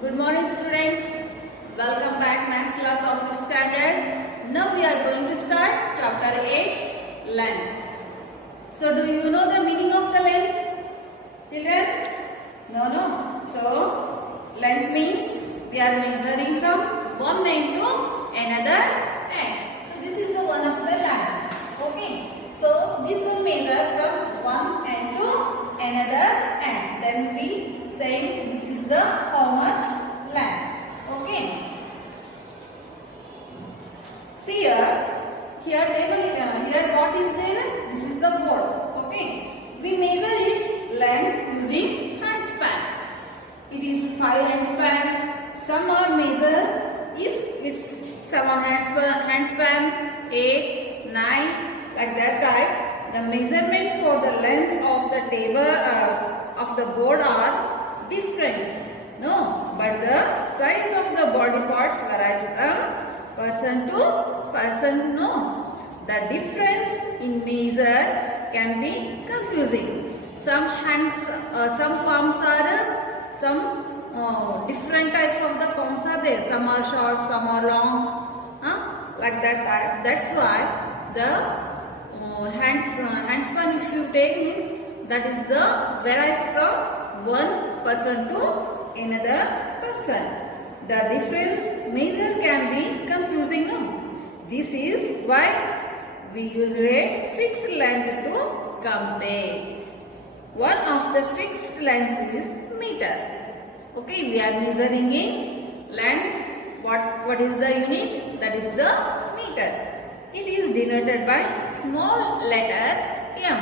Good morning students. Welcome back math class of 5th standard. Now we are going to start chapter 8 length. So do you know the meaning of the length? Children? No. So length means we are measuring from one end to another end. So this is the one of the line. Okay. So this will measure from one end to another end. Then we say this is the how much length. Okay. See here table here what is there? This is the board. Okay. We measure its length using hand span. It is 5 hand span. Some are measured if it's 7 hand span, 8, 9 like that type. The measurement for the length of the table of the board are different. No, but the size of the body parts varies from person to person. No, the difference in measure can be confusing. Some palms are different types of the palms are there. Some are short, some are long, like that type. That's why the hand span if you take means that is the varies from one person to another person. The difference measure can be confusing. No? This is why we use a fixed length to compare. One of the fixed lengths is meter. Okay, we are measuring in length. What is the unit? That is the meter. It is denoted by small letter m.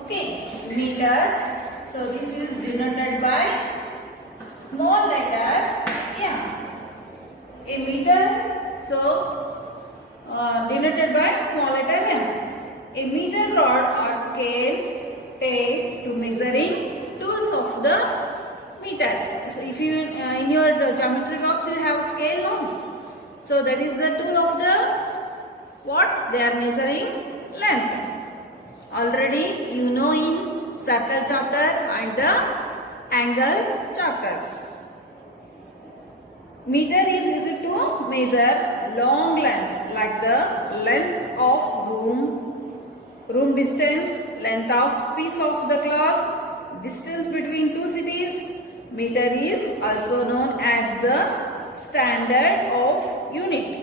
Okay, meter. So this is denoted by small letter m. A meter, so denoted by small letter m. A meter rod or scale take to measuring tools of the meter. So if you in your geometry box you have scale, no? So that is the tool of the what? They are measuring length. Already you know in circle chapter and the angle chapters. Meter is used to measure long lengths like the length of room distance, length of piece of the cloth, distance between two cities. Meter is also known as the standard of unit.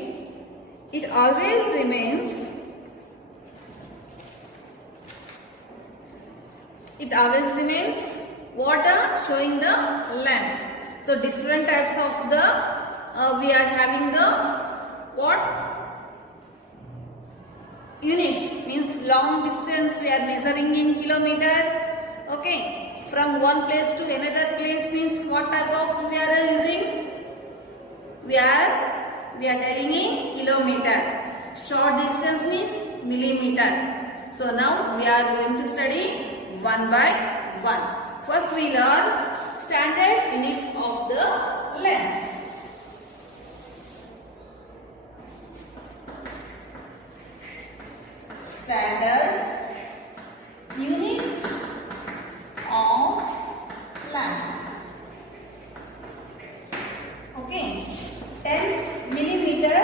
It always remains water showing the length. So different types of the we are having the what units means long distance we are measuring in kilometer. Okay, from one place to another place means what type of we are using? We are telling in kilometer. Short distance means millimeter. So now we are going to study one by one. First we learn standard units of the length. Standard units of length. Okay. 10 millimeter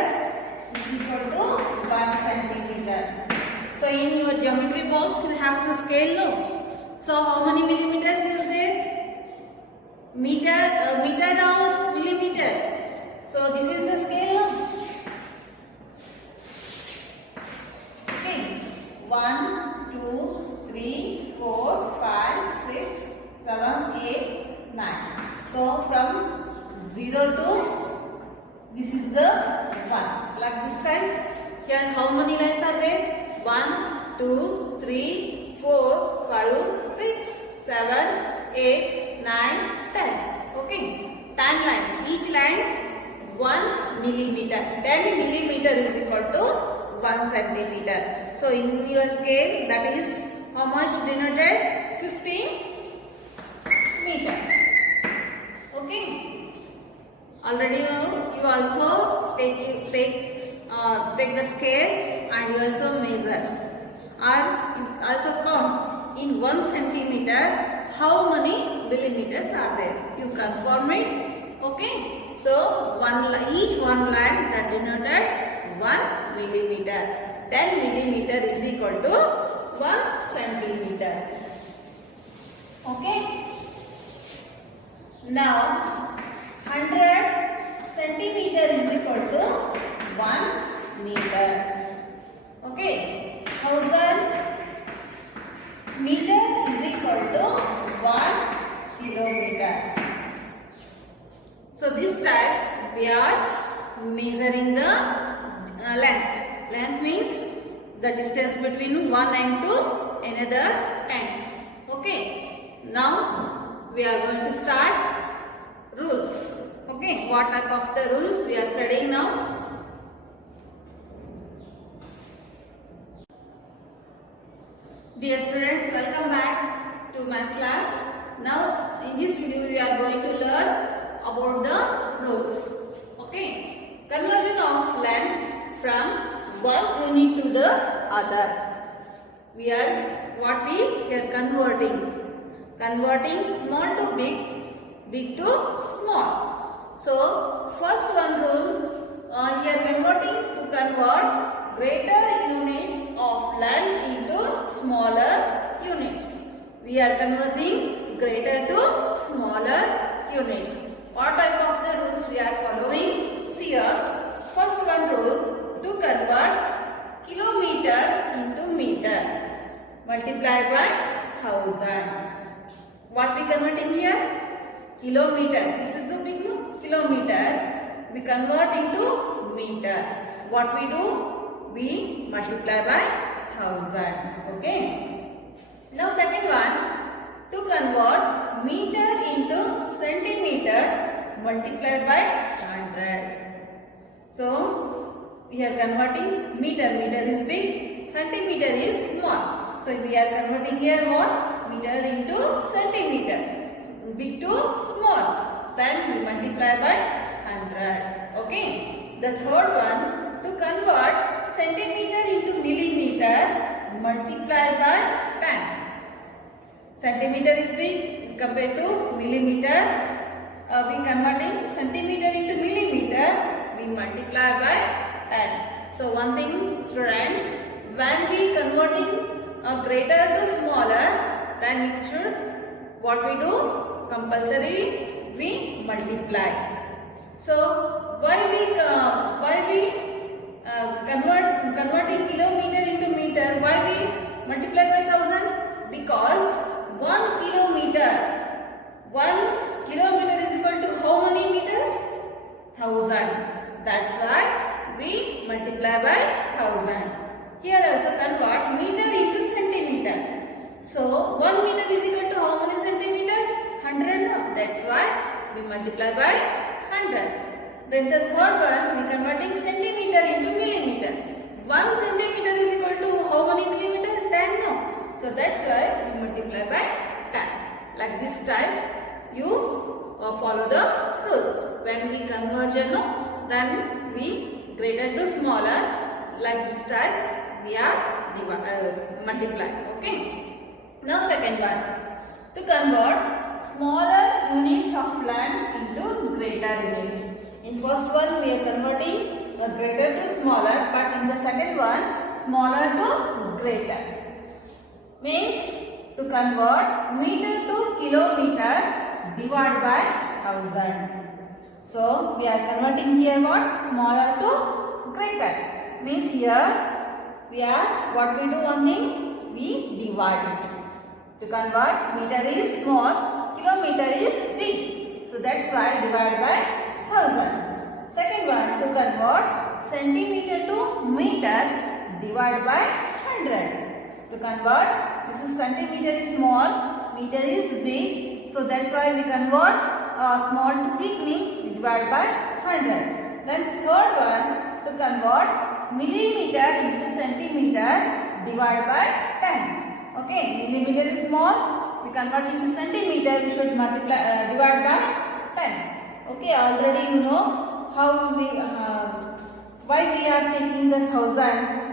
is equal to 1 centimeter. So in your geometry box you have the scale, no? So how many millimeters is there? Meter or millimeter? So this is the scale, no? Okay. 1, 2, 3, 4, 5, 6, 7, 8, 9. So from 0 to this is the 1. Like this time. Here how many lines are there? 1, 2, 3, 4, 5, 6, 7, 8, 9, 10. Okay. 10 lines. Each line 1 millimeter. 10 millimeter is equal to 1 centimeter. So in your scale that is how much denoted? 15 meter. Okay. Already you also take the scale and you also measure, or you also count in 1 centimeter how many millimeters are there. You confirm it. Okay. So each one line that denoted 1 millimeter. 10 millimeter is equal to 1 centimeter. Okay. Now 100 centimeter is equal to 1 meter. Okay. 1000 meter is equal to 1 kilometer. So this time we are measuring the length. Length means the distance between one end to another end. Okay. Now we are going to start rules. Okay. What type of the rules we are studying now? Dear students, welcome back to math class. Now in this video we are going to learn about the rules. Okay. Conversion of length from one unit to the other. We are converting. Converting small to big, big to small. So first one rule, here convert greater units of length into smaller units. We are converting greater to smaller units. What type of the rules we are following? See here, first one rule, to convert kilometer into meter, multiplied by 1000. What we converting here? Kilometer. This is the big kilometer. We convert into meter. What we do? We multiply by 1000. Okay. Now second one, to convert meter into centimeter, multiplied by 100. So we are converting meter. Meter is big, centimeter is small. So we are converting here what? Meter into centimeter. Big to small. Then we multiply by 100. Okay. The third one, to convert centimeter into millimeter, multiply by 10. Centimeter is big compared to millimeter. We converting centimeter into millimeter. We multiply by 10. So one thing, students, when we converting greater to smaller, then it should, what we do? Compulsory we multiply. So why we converting kilometer into meter? Why we multiply by 1000? Because 1 kilometer is equal to how many meters? 1000. That's why we multiply by 1000. Here also convert meter into centimeter. So 1 meter is equal to how many centimeter? 100. That's why we multiply by 100. Then the third one, we converting centimeter into millimeter. 1 centimeter is equal to how many millimeter? 10. No. So that's why we multiply by 10. Like this type, you follow the rules. When we conversion, then we greater to smaller. Like this type, we are multiply. Okay. Now second one, to convert smaller units of length into greater units. In first one, we are converting greater to smaller, but in the second one, smaller to greater. Means to convert meter to kilometer, divide by 1000. So we are converting here what? Smaller to greater. Means here we are, what we do one thing? We divide it. To convert, meter is small, kilometer is big. So that's why divide by 1000. Second one, to convert centimeter to meter, divide by 100. To convert, this is centimeter is small, meter is big. So that's why we convert small to big, means we divide by 100. Then third one, to convert millimeter into centimeter, divide by 10. Okay, millimeter is small, we convert into centimeter, we should multiply, divide by 10. Okay, already you know how we, why we are taking the 1000.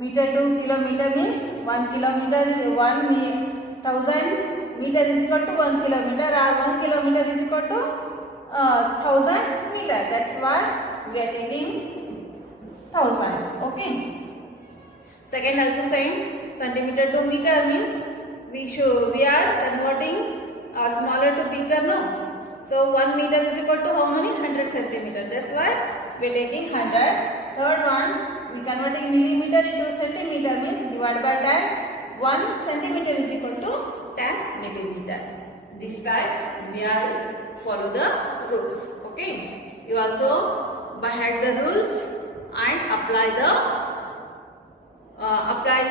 Meter to kilometer means 1 kilometer is 1000 meter is equal to 1 kilometer or 1 kilometer is equal to 1000 meter. That's why we are taking 1000. Okay. Second also same, centimeter to meter means we are converting smaller to bigger now. So 1 meter is equal to how many? 100 centimeter. That's why we are taking 100. Third one, we converting millimeter into centimeter means divide by 10. 1 centimeter is equal to 10 millimeter. This time we are follow the rules. Okay. You also by head the rules and apply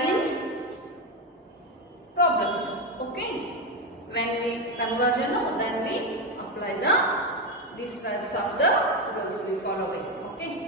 in problems. Okay. When we conversion, then we apply these types of the rules we follow it. Okay.